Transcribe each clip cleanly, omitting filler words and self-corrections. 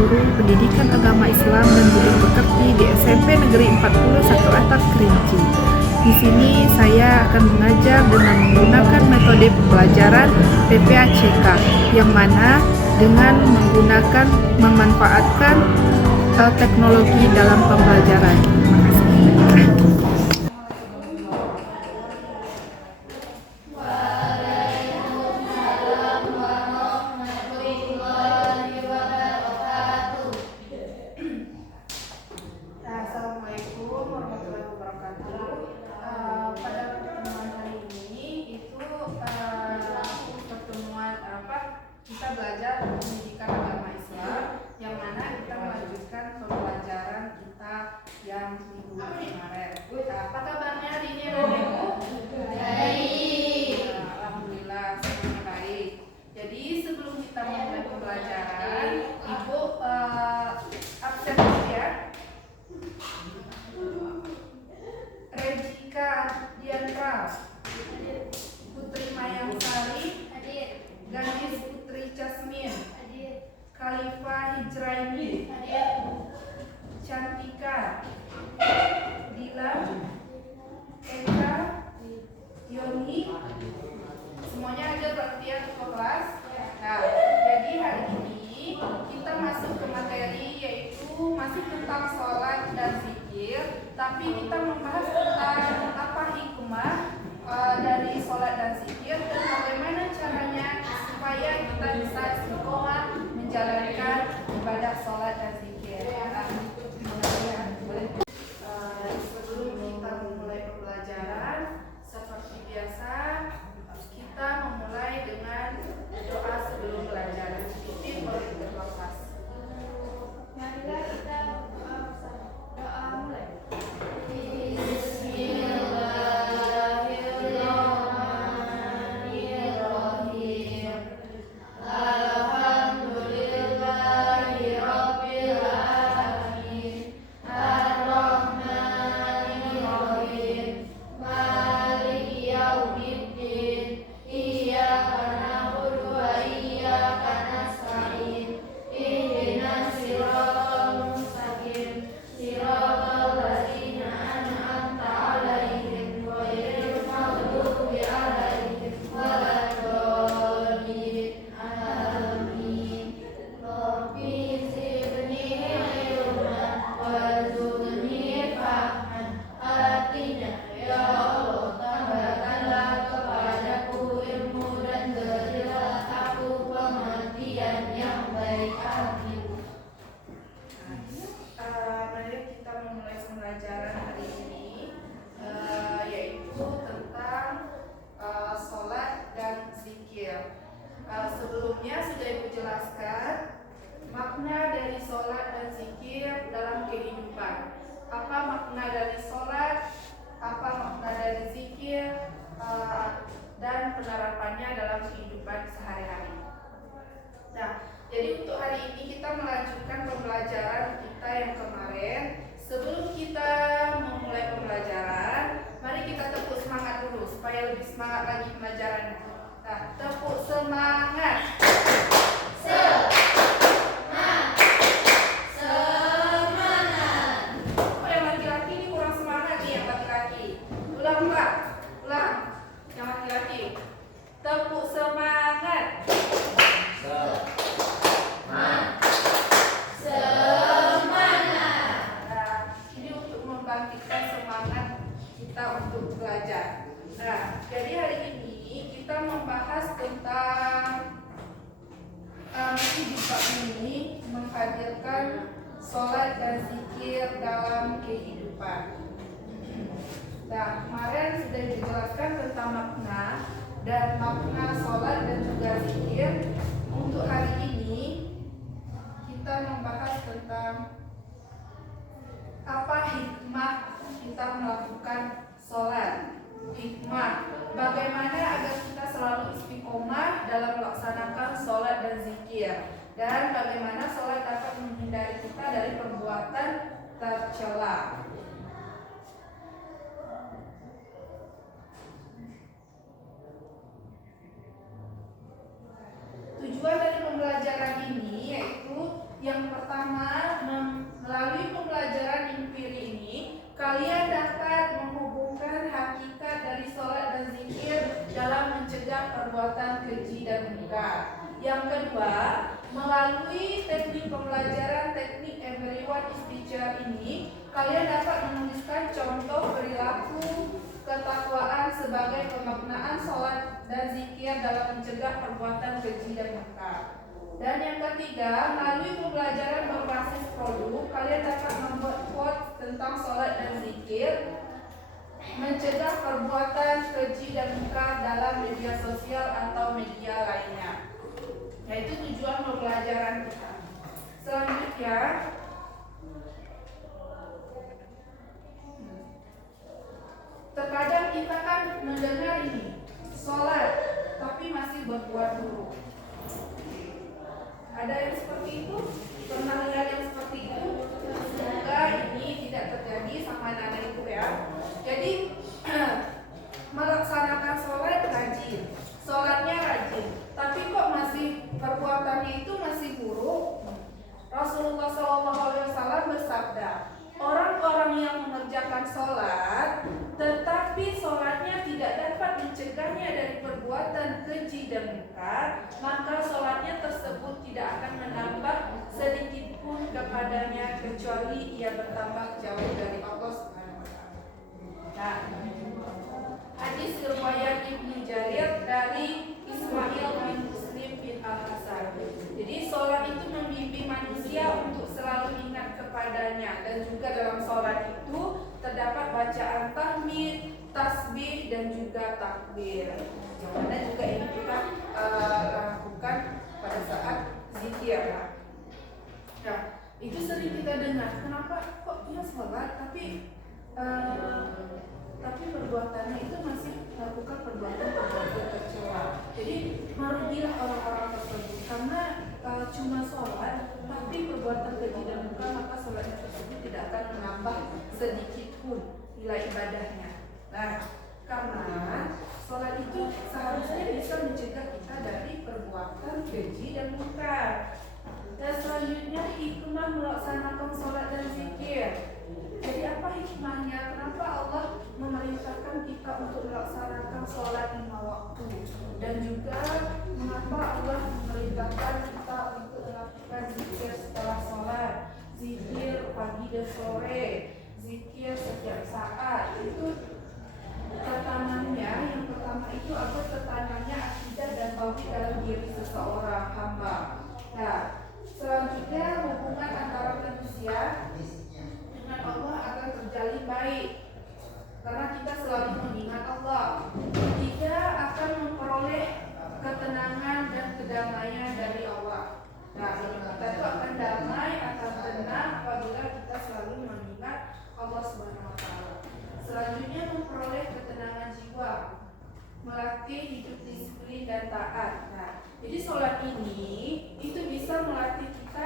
Guru Pendidikan Agama Islam dan Budi Pekerti di SMP Negeri 41 Atak Kerinci. Di sini saya akan mengajar dengan menggunakan metode pembelajaran PPACK, yang mana dengan memanfaatkan teknologi dalam pembelajaran. Terima kasih. Assalamualaikum warahmatullahi wabarakatuh. Pada pertemuan hari ini itu pertemuan kita belajar pendidikan agama Islam, yang mana kita melanjutkan pembelajaran kita yang minggu kemarin. Apa kabarnya hari ini, anak-anakku? Baik. Alhamdulillah semuanya baik. Jadi sebelum kita mulai pembelajaran, Ibu absen dulu ya. Regika Dianra, Putri Mayang Sari, Gadis Putri Jasmine, Khalifa Hijraini, Cantika, Dilan, Eka, Yoni, semuanya ada berarti ya ke kelas. Nah, jadi hari ini kita masuk ke materi, yaitu masih tentang sholat dan zikir, tapi kita membahas tentang apa hikmah dari sholat dan zikir dan bagaimana caranya supaya kita bisa istiqomah menjalankan ibadah sholat dan zikir. Sebelum kita memulai pembelajaran, seperti biasa kita memulai dengan doa sebelum belajar. Dipimpin oleh berkelas. Marilah kita doa mulai. Sebelumnya sudah Ibu jelaskan makna dari sholat dan zikir dalam kehidupan. Apa makna dari sholat, apa makna dari zikir, dan penerapannya dalam kehidupan sehari-hari. Nah, jadi untuk hari ini kita melanjutkan pembelajaran kita yang kemarin. Sebelum kita memulai pembelajaran, mari kita tepuk semangat dulu supaya lebih semangat lagi pembelajarannya. Nah, tepuk semangat. Semangat. Oh, yang laki-laki ini kurang semangat nih, yang laki-laki. Ulang. Yang laki-laki. Tepuk semangat. Semangat. Nah, ini untuk membangkitkan semangat kita untuk belajar. Nah, jadi hari ini kita membahas tentang bab ini menghadirkan sholat dan zikir dalam kehidupan. Nah, kemarin sudah dijelaskan tentang makna sholat dan juga zikir. Untuk hari ini kita membahas tentang apa hikmah kita melakukan sholat. Hikmah, bagaimana agar kita selalu istiqomah dalam melaksanakan sholat dan zikir, dan bagaimana sholat dapat menghindari kita dari perbuatan tercela. Tujuan dari pembelajaran ini yaitu Yang pertama, melalui pembelajaran empiri ini, kalian dapat menghubungkan hakikat dari sholat dan zikir dalam mencegah perbuatan keji dan munkar. Yang kedua, melalui teknik pembelajaran teknik everyone is teacher ini, kalian dapat menuliskan contoh perilaku ketakwaan sebagai pemaknaan sholat dan zikir dalam mencegah perbuatan keji dan munkar. Dan yang ketiga, melalui pembelajaran berbasis produk, kalian dapat membuat quote tentang sholat dan zikir, mencegah perbuatan keji dan munkar dalam media sosial atau media lainnya. Yaitu tujuan pembelajaran kita. Selanjutnya, terkadang kita kan mendengar ini sholat, tapi masih berbuat buruk. Ada yang seperti itu? Pernah lihat yang seperti itu? Semoga ini tidak terjadi sama anak-anak ibu ya. Jadi melaksanakan sholat rajin, sholatnya rajin, tapi kok masih perbuatannya itu masih buruk. Rasulullah SAW bersabda, orang-orang yang mengerjakan sholat tetapi sholatnya tidak dapat mencegahnya dari perbuatan keji dan munkar, maka sholatnya tersebut tidak akan menambah sedikit pun kepadanya kecuali ia bertambah jauh dari Allah Subhanahu wa Ta'ala. Nah, hadis riwayat Ibnu Jarir dari Ismail bin Muslim bin Al-Hasan. Jadi sholat itu membimbing manusia untuk selalu ingat kepadanya, dan juga dalam sholat itu terdapat bacaan tahmid, tasbih dan juga takbir. Yang mana juga ini kita lakukan pada saat zikir. Nah, itu sering kita dengar. Kenapa kok dia sholat tapi perbuatannya itu masih melakukan perbuatan tercela. Jadi merugilah orang-orang tersebut karena cuma sholat tapi perbuatan keji dan munkar, maka sholatnya tersebut tidak akan menambah sedikit pun nilai ibadahnya. Nah, karena sholat itu seharusnya bisa mencegah kita dari perbuatan keji dan munkar. Dan selanjutnya hikmah melaksanakan sholat dan zikir. Jadi apa hikmahnya? Kenapa Allah memerintahkan kita untuk melaksanakan sholat 5 waktu? Dan juga mengapa Allah memerintahkan kita untuk melakukan zikir setelah sholat, zikir pagi dan sore, zikir setiap saat? Itu tetanannya, yang pertama itu agar tetanannya akidah dan tauhid dalam diri seseorang hamba. Nah, selanjutnya hubungan antara manusia dengan Allah akan terjalin baik karena kita selalu mengingat Allah. Ketiga, akan memperoleh ketenangan dan kedamaian dari Allah. Nah, kita itu akan damai, akan tenang apabila kita selalu mengingat Allah Subhanahu wa Ta'ala. Selanjutnya, memperoleh ketenangan jiwa, melatih hidup disiplin dan taat. Nah, jadi sholat ini itu bisa melatih kita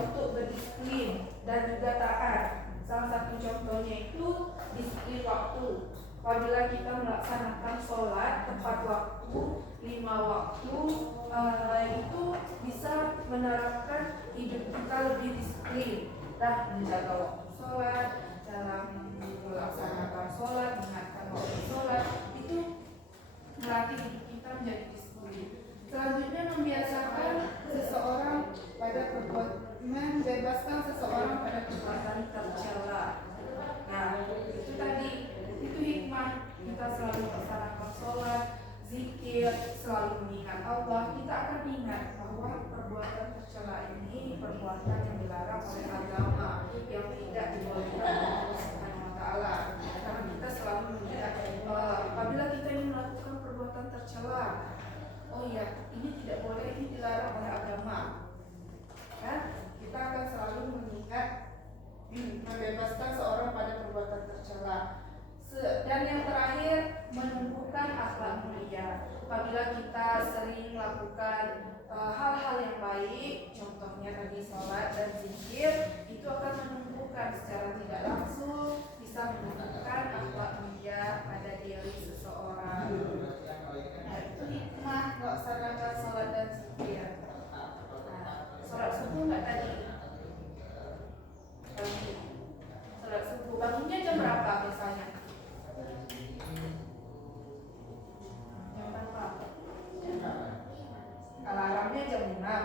untuk berdisiplin dan juga taat. Salah satu contohnya itu disiplin waktu. Apabila kita melaksanakan sholat tepat waktu 5 waktu, itu bisa menerapkan hidup kita lebih disiplin dan menjaga waktu sholat, dalam melaksanakan sholat, mengingatkan waktu sholat, itu melatih hidup kita menjadi disiplin. Selanjutnya, membebaskan seseorang pada perbuatan tercela. Nah, itu tadi, itu hikmah kita selalu melaksanakan sholat, zikir, selalu mengingat Allah. Kita akan ingat bahwa perbuatan tercela ini perbuatan yang dilarang oleh agama, yang tidak dibolehkan oleh Allah Subhanahu wa Ta'ala. Karena kita selalu mengingat apabila kita ingin melakukan perbuatan tercela, oh iya, ini tidak boleh, ini dilarang oleh agama. Kan? Kita akan selalu mengingat, membebaskan seorang pada perbuatan tercela. Dan yang terakhir, menumbuhkan akhlak mulia. Apabila kita sering melakukan hal-hal yang baik, contohnya tadi sholat dan zikir, itu akan menumbuhkan secara tidak langsung, bisa menumbuhkan akhlak mulia pada diri seseorang. Nah, itu hikmah melaksanakan sholat dan zikir.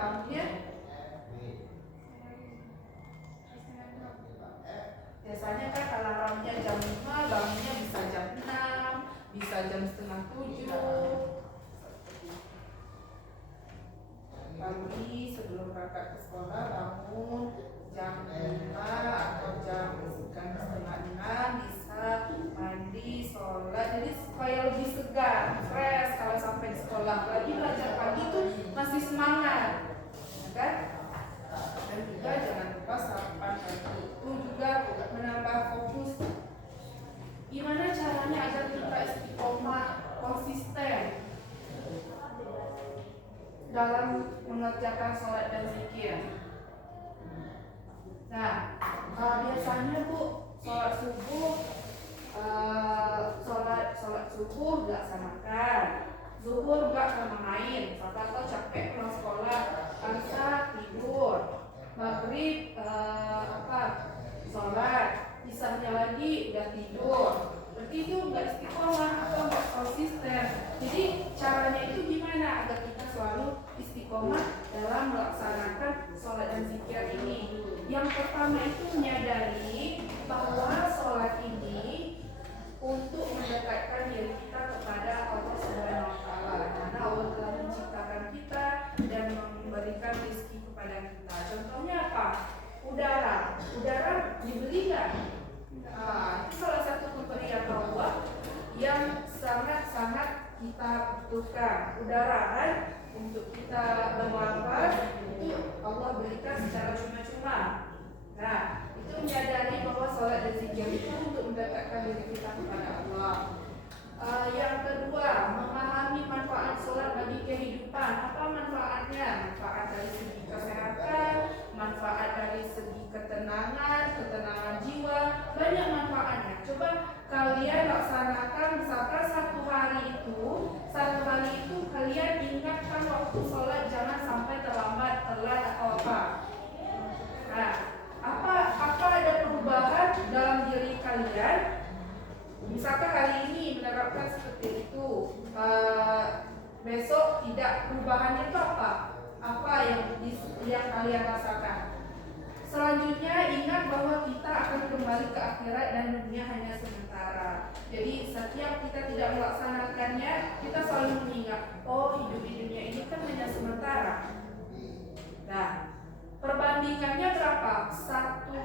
alarmnya? Biasanya kan alarmnya jam 5, bangunnya bisa jam 6, bisa jam setengah 7. Pagi sebelum berangkat ke sekolah bangun jam 5 atau jam setengah 6, bisa mandi, sholat, jadi supaya lebih segar, fresh kalau sampai di sekolah. Lagi belajar pagi tuh masih semangat, ya kan? Dan juga jangan lupa sarapan pagi, itu juga menambah fokus. Gimana caranya agar kita istiqomah, konsisten dalam mengerjakan sholat dan zikir? Nah, biasanya Bu, sholat subuh laksanakan, zuhur nggak sama main, atau capek pulang sekolah, asar tidur, maghrib sholat, isanya lagi udah tidur. Berarti itu nggak istiqomah atau nggak konsisten. Jadi caranya itu gimana agar kita selalu istiqomah dalam melaksanakan sholat dan zikir ini? Yang pertama itu menyadari bahwa sholat ini untuk mendekatkan diri kita kepada Allah Subhanahu wa Ta'ala, karena Allah telah menciptakan kita dan memberikan rezeki kepada kita. Contohnya apa? Udara dibeli nggak? Nah, itu salah satu pemberian Allah yang sangat-sangat kita butuhkan. Udara kan untuk kita bernafas itu Allah berikan secara cuma-cuma. Nah, itu menyadari bahwa sholat dan zikir itu untuk mendekatkan diri kita kepada Allah. Yang kedua, memahami manfaat sholat bagi kehidupan. Apa manfaatnya? Manfaat dari segi kesehatan, manfaat dari segi ketenangan jiwa, banyak manfaatnya. Coba kalian laksanakan, misalkan satu hari itu kalian ingatkan waktu sholat, jangan sampai terlambat, telat atau apa. Nah, apa ada perubahan dalam diri kalian? Misalkan hari ini menerapkan seperti itu, besok tidak, perubahannya itu apa? Apa yang kalian rasakan? Selanjutnya ingat bahwa kita akan kembali ke akhirat dan dunia hanya sementara. Jadi setiap kita tidak melaksanakannya, kita selalu mengingat, oh hidup di dunia ini kan hanya sementara. Nah, perbandingannya berapa? 1,5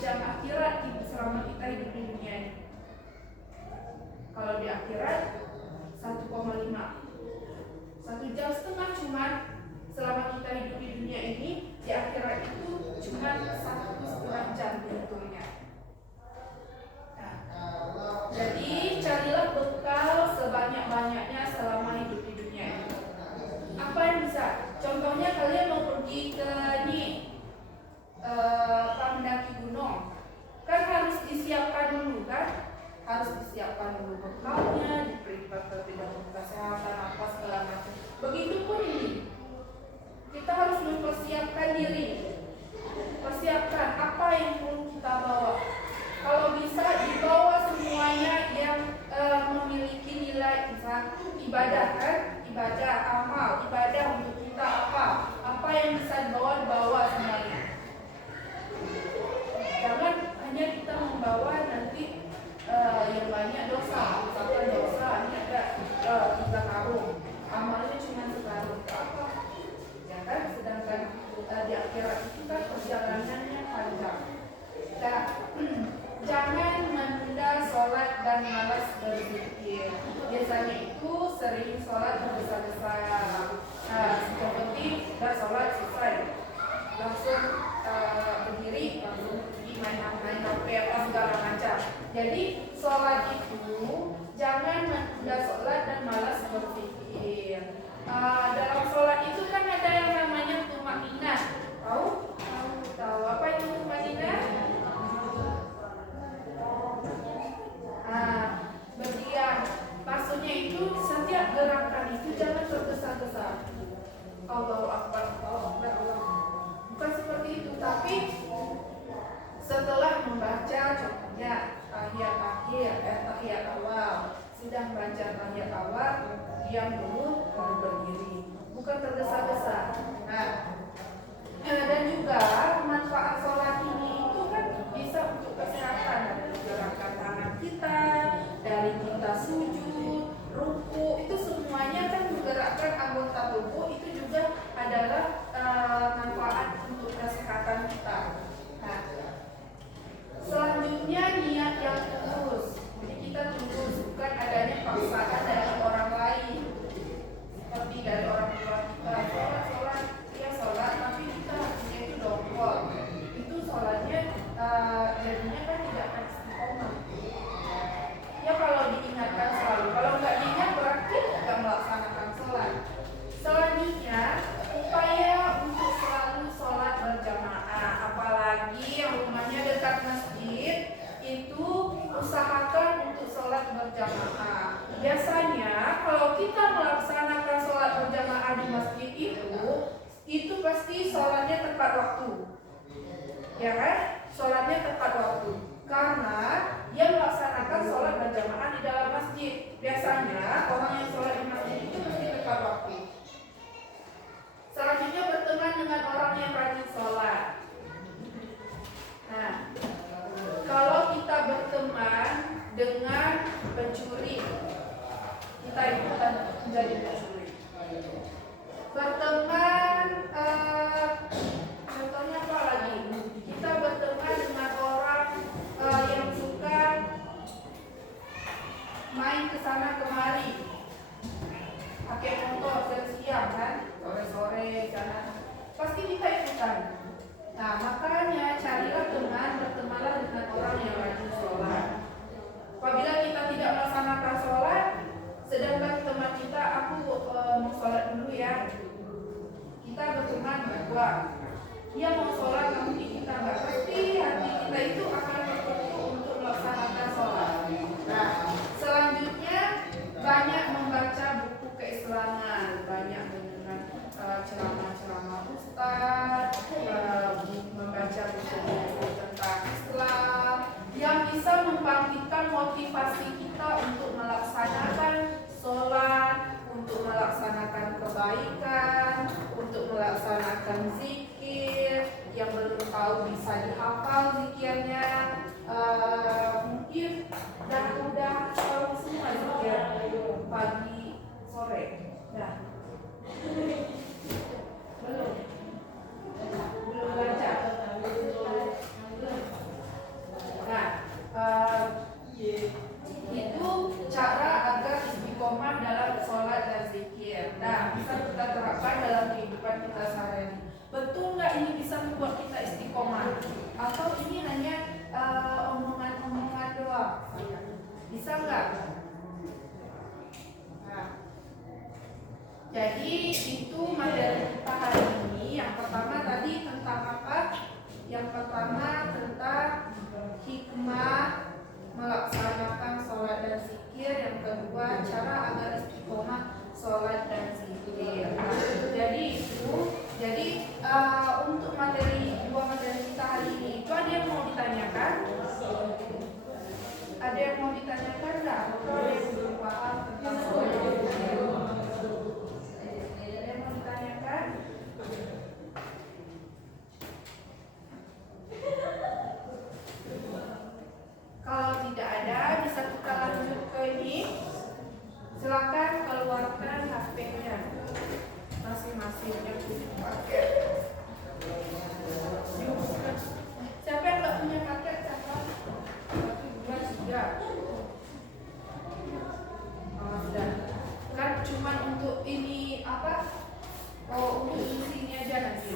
jam akhirat selama kita hidup di dunia ini. Kalau di akhirat 1,5, 1,5 jam cuman selama kita hidup di dunia ini. Di akhirat itu cuma 1,5 jam dihitungnya. Nah, jadi carilah bekal sebanyak-banyaknya selama hidup di dunia ini. Apa yang bisa? Contohnya kalian mau pergi ke mendaki gunung, kan harus disiapkan dulu kan? Harus disiapkan dulu bekalnya, diperiksa kesehatan apa segala macam. Begitupun ini, kita harus mempersiapkan diri, persiapkan apa yang perlu kita bawa. Kalau bisa dibawa semuanya yang memiliki nilai, misalnya ibadah kan, ibadah amal, ibadah untuk kita apa yang bisa dibawa semuanya. Jangan hanya kita membawa nanti yang banyak dosa, misalkan dosa ini ada 3 karung, amalnya cuma sekarung, apa? Ya kan, sedangkan di akhirat itu kan perjalanannya panjang. Nah, jangan menunda sholat dan malas berzikir. Biasanya itu sering sholat bergesa-gesa. Seperti udah sholat selesai, langsung berdiri, langsung main HP apa segala macam. Jadi sholat itu jangan menunda sholat dan malas berpikir. Dalam sholat itu kan ada yang namanya tumaninah. Tahu apa itu tumaninah? Berdiam. Maksudnya itu setiap gerakan itu jangan tergesa-gesa. Allahu Akbar, Allahu Akbar, bukan seperti itu, tapi setelah membaca contohnya tahiyat masjid itu pasti sholatnya tepat waktu, ya kan? Sholatnya tepat waktu karena dia melaksanakan sholat berjamaah di dalam masjid. Biasanya orang yang sholat di masjid itu mesti tepat waktu. Selanjutnya berteman dengan orang yang rajin sholat. Nah, kalau kita berteman dengan pencuri, kita ikutan menjadi pencuri. Berteman, contohnya apa lagi? Kita berteman dengan orang yang suka main kesana kemari, pakai motor siang-siang kan, sore-sore sana, pasti kita ikutan. Nah, makanya carilah teman, bertemanlah dengan orang yang rajin sholat. Apabila kita tidak melaksanakan sholat, sedangkan teman kita, aku mau sholat dulu ya, kita berteman berdua, dia mau sholat nanti kita nggak pasti hati kita itu akan tertentu untuk melaksanakan sholat. Nah, selanjutnya banyak membaca buku keislaman, banyak mendengar ceramah-ceramah ustaz, membaca buku-buku tentang Islam yang bisa membangkitkan motivasi kita untuk melaksanakan sholat, untuk melaksanakan kebaikan, untuk melaksanakan zikir. Yang belum tahu bisa dihafal zikirnya, mungkin udah tahu semua zikir pagi sore, dah belum baca. Nah, itu cara agar istiqomah dalam sholat dan zikir. Nah, bisa kita terapkan dalam kehidupan kita sehari-hari. Betul nggak ini bisa membuat kita istiqomah? Atau ini hanya omongan-omongan doang? Bisa nggak? Nah, jadi itu materi kita hari ini. Yang pertama tadi tentang apa? Yang pertama tentang hikmah melaksanakan sholat dan zikir. Yang kedua cara agar istiqomah sholat dan zikir. Nah, jadi untuk dua materi kita hari ini itu ada yang mau ditanyakan? Ada yang mau ditanyakan nggak? Atau ada yang belum paham tentang sholat dan zikir? Ada yang mau ditanyakan? Kalau tidak ada, bisa kita lanjut ke ini. Silakan keluarkan HP-nya masing-masing yang pakai. Siapa yang nggak punya paket? Siapa? 1, 2, 3. Oh, sudah. Kan cuma untuk ini apa? Oh, untuk isinya aja nanti.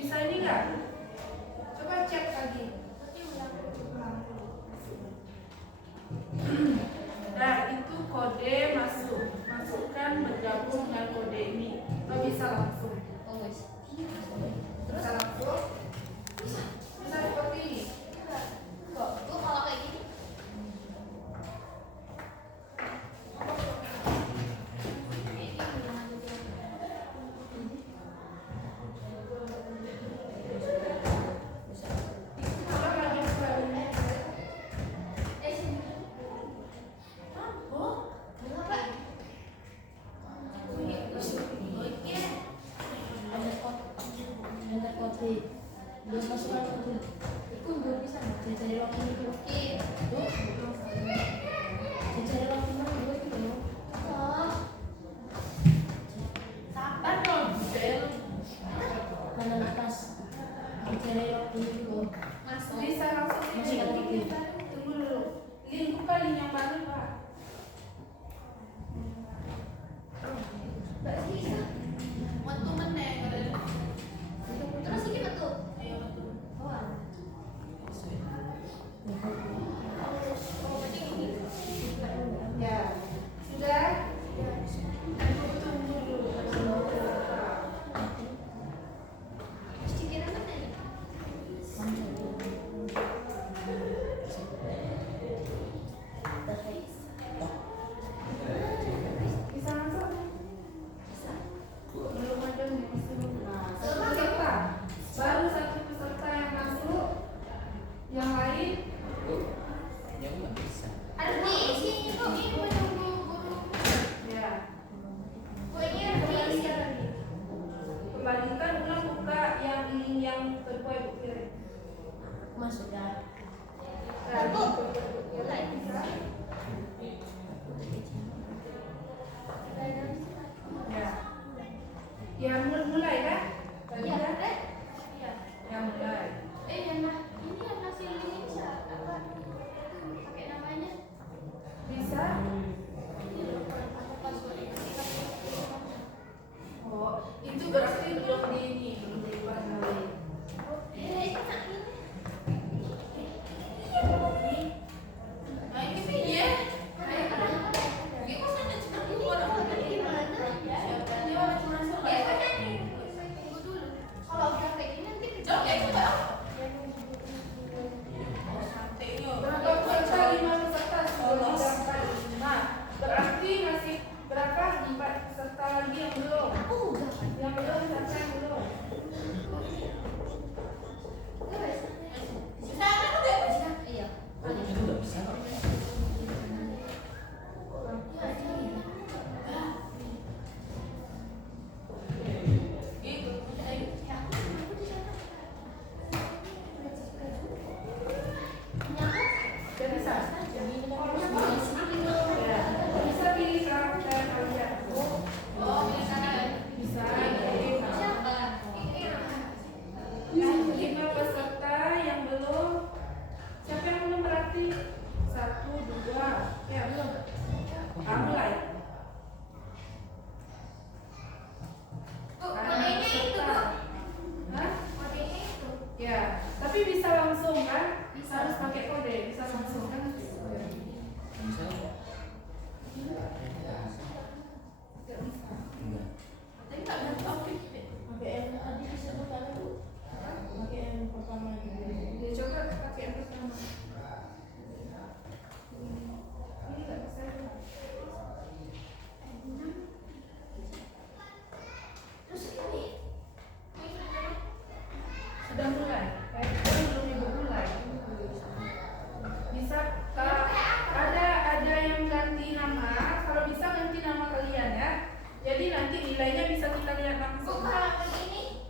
Bisa ini nggak? Coba cek lagi. Nah, itu kode masuk. Masukkan bergabung dengan kode ini. Lo bisa langsung. Bisa langsung? Bisa seperti ini. Kok tuh kalau kayak gini? Terus masukkan itu. Itu belum bisa cari waktu itu. Cari waktu mana itu? Oh. Sabar dong, Bel. Kanan atas. Cari waktu dulu. Masuk. Bisa langsung Masih ada waktu. tunggu dulu. Link buka link yang baru Pak. Nggak bisa. Waktu mana yang ada? Terus ini betul. Ayo waktu. Oh, ada. Ya, sudah. Tunggu dulu. Stikernya mana nih? Bisa langsung? Bisa. Belum ada nih masih belum. Satu Sama peserta. Baru satu peserta yang masuk. Yang lain Ada di sini kok ini menunggu guru. ya. Kok ini ada di sini? Kembalikan ulang buka yang link yang kedua Ibu kirim. Masuk dah. Nah, Bu. link kedua Ibu kirim bisa. Ya. Ya mulai kan? Tadi Iya, kan? Iya. Yang mulai. Yang ini yang hasil ini bisa apa? Pakai namanya? Bisa. Ini loh, apa password? Oh, itu berarti belum di ini, belum dibuat lagi. Enak ini. Nah, ini ya. Ayo, ini kok sana cepat ini orang ini mana? Dia orang cuma soal. Tunggu dulu. Kalau udah kayak gini nanti Jangan kayak gitu, Pak. Berapa peserta? 5 peserta sudah dapat 5. Berarti masih berapa? 4 peserta lagi yang belum. Yang belum siapa yang belum? Iya. Sudah bisa? Ya. Bisa pilih karakter kalian. Bisa. Lima peserta yang belum. Siapa yang belum berarti? 1, 2. Ya belum. Mulai. Hah? Ya, tapi bisa langsung kan? Harus pakai kode, bisa langsung kan? Tidak bisa. Tapi nggak ada topik. Pakai yang tadi bisa bukan Bu? Pakai yang pertama dulu. Ya coba pakai yang pertama. Ini nggak bisa. Terus ini. Sudah mulai. Belum ibu mulai. Bisa ada yang ganti nama. Kalau bisa ganti nama kalian ya. Jadi nanti nilainya bisa kita lihat langsung. Kalau begini.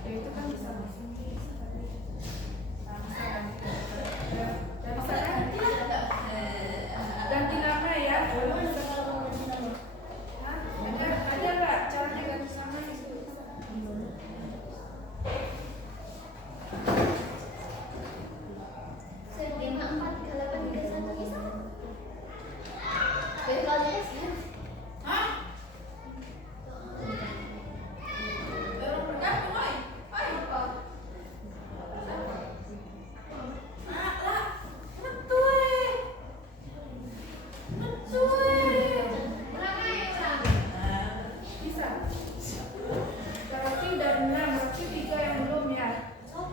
Ya itu kan bisa langsung. Nah, bisa ganti. Ya, bisa kan? Ganti nama ya. Hah? Ada nggak caranya ganti nama itu? Lima empat tiga delapan tiga satu bisa. Jadi kalau saya sih. Hah? Baru berapa, Boy? Apa? Berapa ya? Bisa. Berarti udah 6, berarti 3 yang belum ya. Yang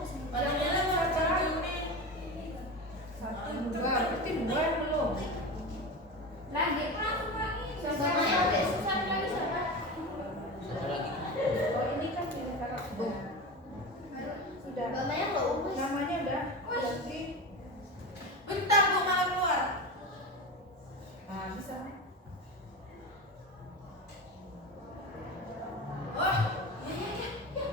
siapa? 1, 2, berarti 2 yang belum. Lagi. Siapa? Namanya udah susah lagi siapa? Oh ini kan pilih karakter. Sudah. Namanya nggak urus. Namanya udah ganti. Bentar Bu malah keluar. Nah, bisa. Oh, iya iya iya.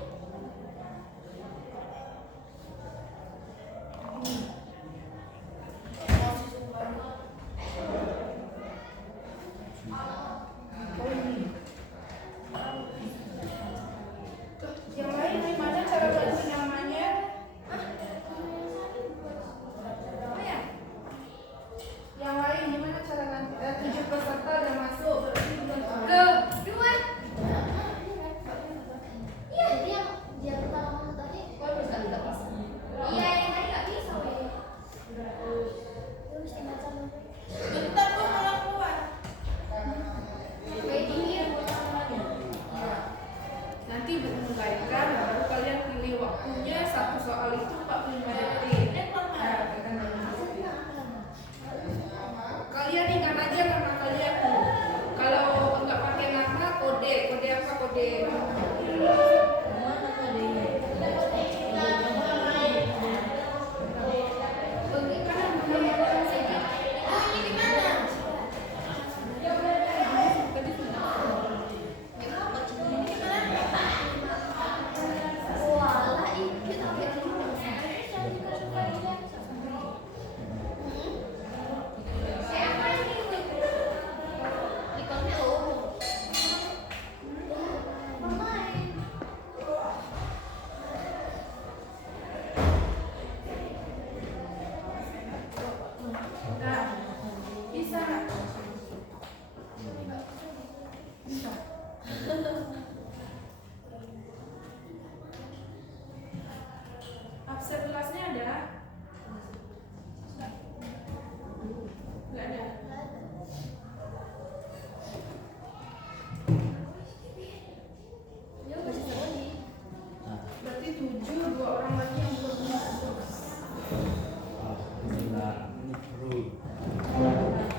11-nya ada? Nggak ada. Ya baca lagi. Berarti 7, 2 orang lagi yang belum masuk.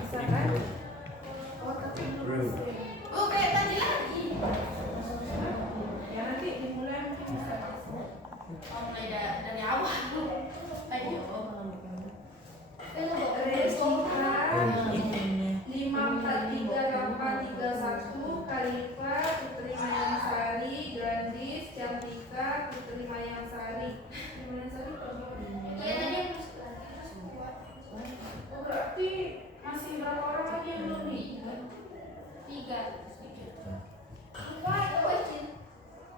Bisa kan? Oh tapi belum masuk. Oh, kayak tadi lagi. Ya nanti dimulai mungkin bisa. Oh, mulai dari awal. Ayo. Resika 5438831 Kalifa Putri Mayangsari Grandis Cantika Putri Mayangsari. Mayangsari Iya tadi Oh, berarti masih berapa orang lagi yang belum nih? 3.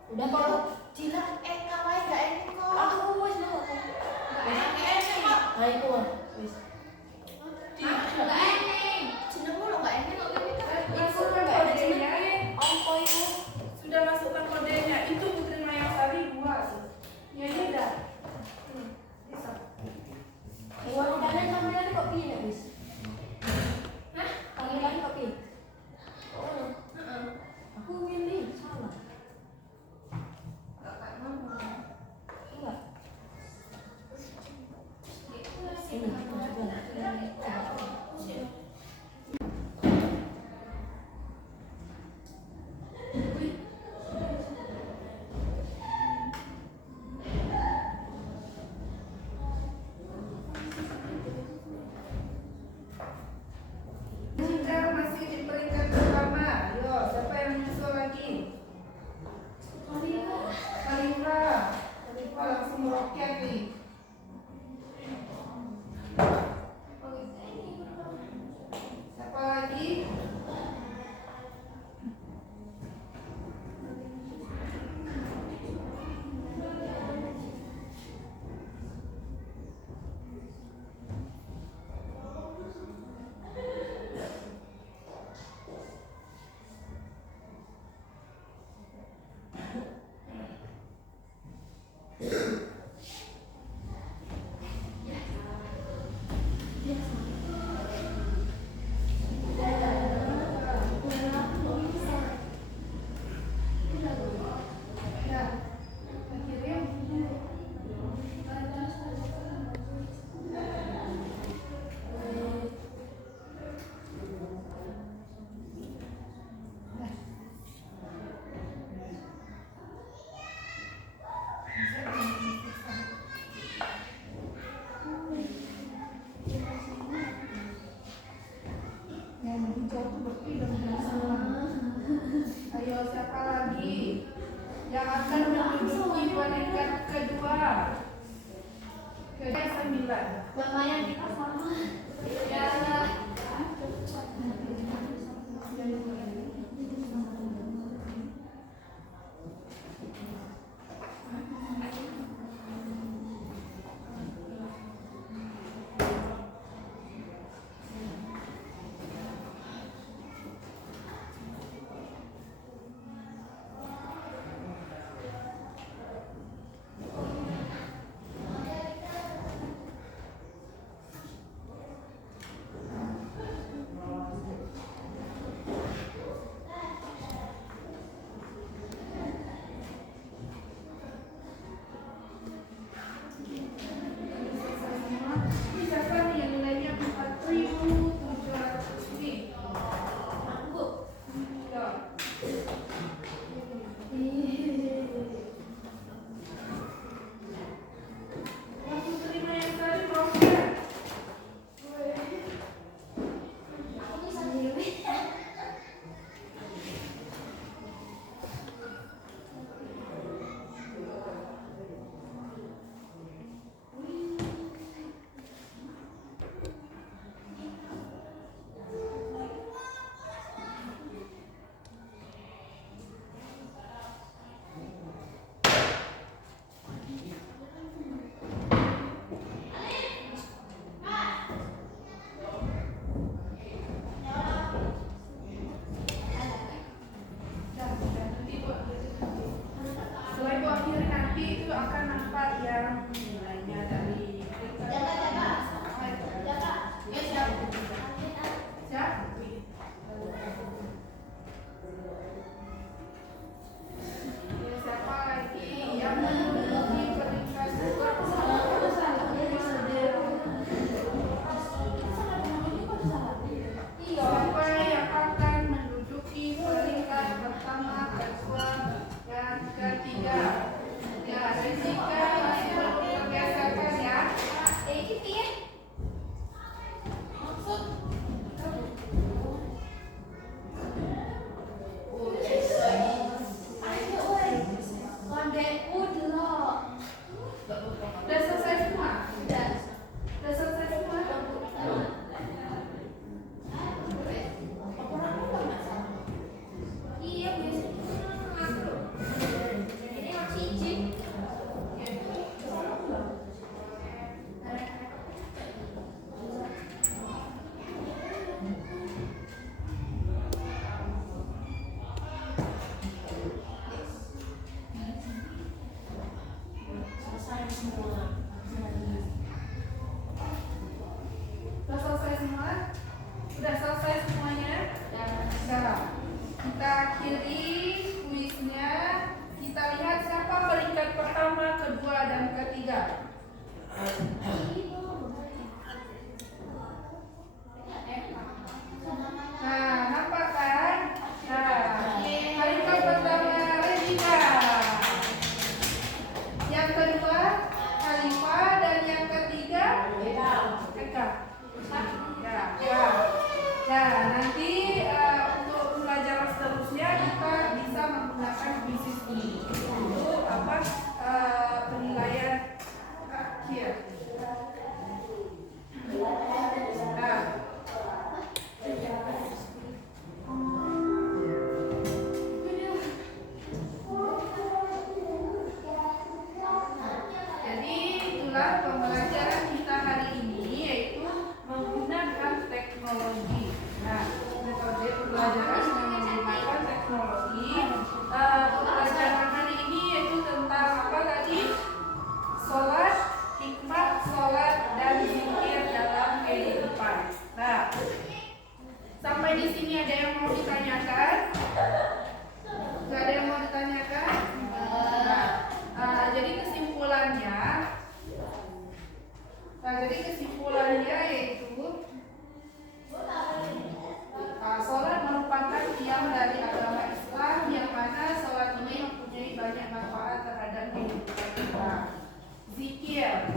Udah kalau Cina kawain gak enak kok. Aku wis mau. Gak enak kok. Ayo keluar. Wis. Enggak eneng. Cina mulu gak enak kok ini kan. Masukkan kodenya. Apa itu? Sudah masukkan kodenya. Itu Putri Mayangsari 2 sih. Ya udah. Bisa. Keluar udahnya panggilan kok piye nek wis. Hah? Panggilan kok piye? Oh. Heeh. Aku milih salah. Kakak mama. Enggak. Ini Jika masih di peringkat pertama, yo siapa yang menyusul lagi? Kalifa langsung meroket nih. Siapa lagi? Ya, akhirnya yang hijau tuh berpindah ayo siapa lagi yang akan menduduki peringkat kedua? Kedua 9. lumayan kita sama. Ya. semua. Sudah selesai semua? Sudah selesai semuanya? Nah, kita akhiri kuisnya. Kita lihat siapa peringkat pertama, kedua, dan ketiga. Nah, nampak kan? Nah, peringkat pertama Regina. Yang kedua Khalifa, dan yang ketiga Eka. Ya. Nah, nanti untuk pelajaran seterusnya kita bisa menggunakan bisnis ini untuk penilaian akhir. Nah, jadi itulah pembelajaran kita hari ini, yaitu menggunakan teknologi. Nah, metode pembelajaran dengan menggunakan teknologi. Pembelajaran hari ini yaitu tentang apa tadi? Sholat, hikmah sholat, dan zikir dalam kehidupan. Nah, sampai di sini ada yang mau ditanyakan? Gak ada yang mau ditanyakan? Jadi kesimpulannya yaitu sholat merupakan tiang dari agama Islam, yang mana sholat ini mempunyai banyak manfaat terhadap kehidupan kita. Zikir